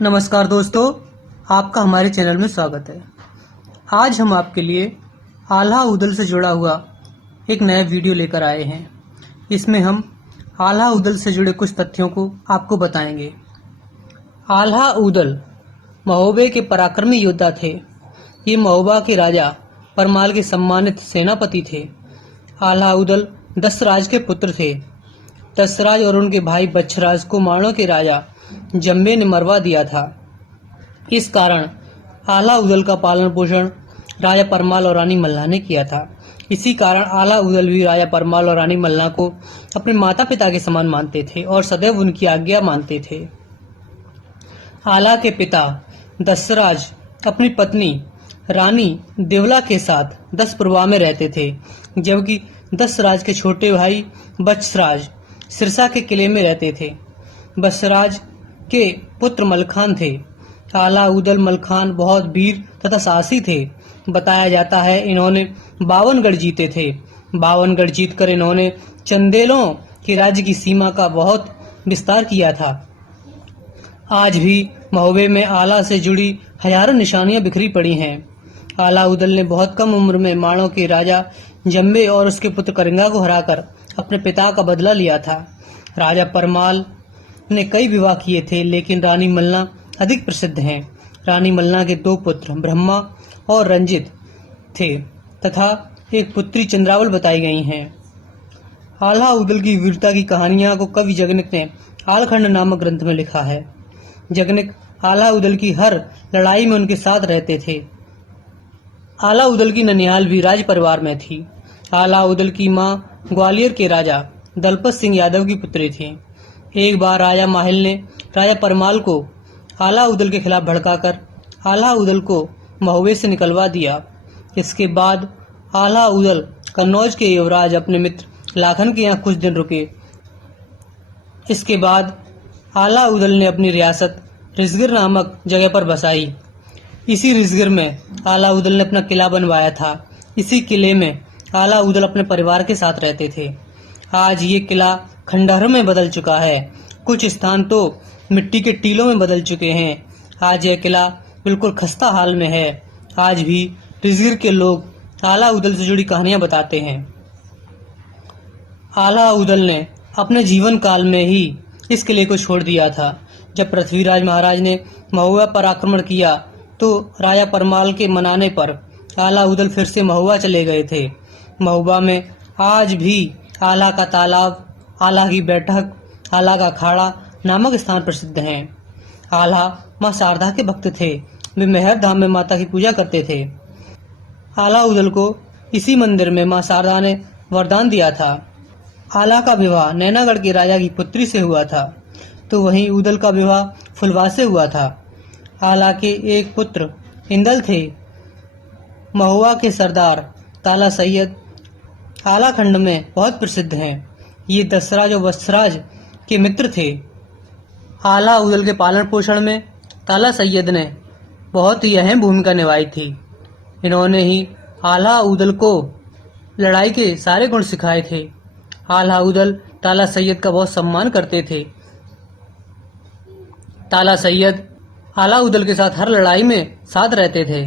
नमस्कार दोस्तों, आपका हमारे चैनल में स्वागत है। आज हम आपके लिए आल्हा उदल से जुड़ा हुआ एक नया वीडियो लेकर आए हैं। इसमें हम आल्हा उदल से जुड़े कुछ तथ्यों को आपको बताएंगे। आल्हा उदल महोबे के पराक्रमी योद्धा थे। ये महोबा के राजा परमाल के सम्मानित सेनापति थे। आल्हा उदल दशराज के पुत्र थे। दशराज और उनके भाई बच्छराज को माणों के राजा जम्बे ने मरवा दिया था। इस कारण आल्हा उदल का पालन पोषण राजा परमाल और रानी मल्लाह ने किया था। इसी कारण आल्हा उदल भी राजा परमाल और रानी मल्लाह को अपने माता पिता के समान मानते थे और सदैव उनकी आज्ञा मानते थे। आल्हा के पिता दशराज अपनी पत्नी रानी देवला के साथ दशप्रभा में रहते थे, जबकि दशराज के छोटे भाई बच्छराज सिरसा के किले में रहते थे। बच्छराज के पुत्र मलखान थे। आल्हा उदल मलखान बहुत वीर तथा साहसी थे। बताया जाता है इन्होंने 52 गढ़ जीते थे। 52 गढ़ जीतकर इन्होंने चंदेलों के राज्य की सीमा का बहुत विस्तार किया था। आज भी महोबे में आल्हा से जुड़ी हजारों निशानियां बिखरी पड़ी हैं। आल्हा उदल ने बहुत कम उम्र में माणों के राजा जम्बे और उसके पुत्र करिंगा को हराकर अपने पिता का बदला लिया था। राजा परमाल ने कई विवाह किए थे, लेकिन रानी मल्लाह अधिक प्रसिद्ध हैं। रानी मल्लाह के 2 पुत्र ब्रह्मा और रंजित थे तथा एक पुत्री चंद्रावल बताई गई हैं। आल्हा उदल की वीरता की कहानियां को कवि जगनिक ने आलखंड नामक ग्रंथ में लिखा है। जगनिक आल्हा उदल की हर लड़ाई में उनके साथ रहते थे। आल्हा उदल की ननिहाल भी राज परिवार में थी। आल्हा उदल की मां ग्वालियर के राजा दलपत सिंह यादव की पुत्री थी। एक बार राजा माहिल ने राजा परमाल को आल्हा उदल के खिलाफ भड़काकर आल्हा उदल को महोबे से निकलवा दिया। इसके बाद आल्हा उदल कन्नौज के युवराज अपने मित्र लाखन के यहाँ कुछ दिन रुके। इसके बाद आल्हा उदल ने अपनी रियासत रिजगिर नामक जगह पर बसाई। इसी रिजगिर में आल्हा उदल ने अपना किला बनवाया था। इसी किले में आल्हा उदल अपने परिवार के साथ रहते थे। आज ये किला खंडहर में बदल चुका है। कुछ स्थान तो मिट्टी के टीलों में बदल चुके हैं। आज यह किला बिल्कुल खस्ता हाल में है। आज भी रिजगिर के लोग आल्हा उदल से जुड़ी कहानियां बताते हैं। आल्हा उदल ने अपने जीवन काल में ही इस किले को छोड़ दिया था। जब पृथ्वीराज महाराज ने महुआ पर आक्रमण किया तो राजा परमाल के मनाने पर आल्हा उदल फिर से महुआ चले गए थे। महुआ में आज भी आल्हा का तालाब, आल्हा की बैठक, आल्हा का अखाड़ा नामक स्थान प्रसिद्ध हैं। आल्हा मां शारदा के भक्त थे। वे मेहर धाम में माता की पूजा करते थे। आल्हा उदल को इसी मंदिर में मां शारदा ने वरदान दिया था। आल्हा का विवाह नैनागढ़ के राजा की पुत्री से हुआ था, तो वहीं उदल का विवाह फुलवा से हुआ था। आल्हा के एक पुत्र इंदल थे। महुआ के सरदार ताला सैयद आल्हा खंड में बहुत प्रसिद्ध हैं। ये दशराज और वत्सराज के मित्र थे। आल्हा उदल के पालन पोषण में ताला सैयद ने बहुत ही अहम भूमिका निभाई थी। इन्होंने ही आल्हा उदल को लड़ाई के सारे गुण सिखाए थे। आल्हा उदल ताला सैयद का बहुत सम्मान करते थे। ताला सैयद आल्हा उदल के साथ हर लड़ाई में साथ रहते थे।